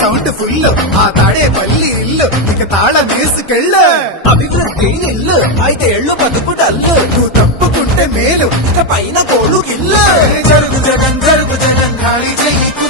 Sound full ఆ తాడే పల్లి ఇల్లు. ఇక తాళ వేసుకెళ్ళ అభివృద్ధి ఇల్లు అయితే ఎళ్ళు బతుకు డల్లు. నువ్వు తప్పుకుంటే మేలు. ఇక పైన కోడు గిల్లు జరుగు జగన్ జరుగు జగన్ ఖాళీ చెయ్యి.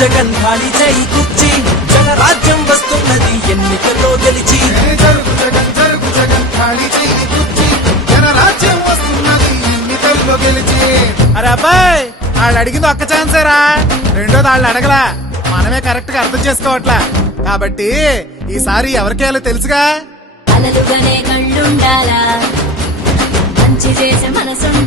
జగన్ ఖాళీ చేయి కుర్చీ జనరాజ్యం వస్తున్నది ఎన్నికల్లో గెలిచి. ఏ జరుగు జగన్ జరుగు జగన్ ఖాళీ చెయ్యి కుర్చీ జనరాజ్యం వస్తున్నది ఎన్నికల్లో గెలిచి. అరే అబ్బాయి వాళ్ళు అడిగింది ఒక్క ఛాన్సేరా రెండోది వాళ్ళు అడగలా. మనమే కరెక్ట్గా అర్థం చేసుకోవట్లా. కాబట్టి ఈసారి ఎవరికేయాలో తెలుసుగా? అలలుగానే కళ్ళుండాలా? మంచి చేసే మనసుండాలా?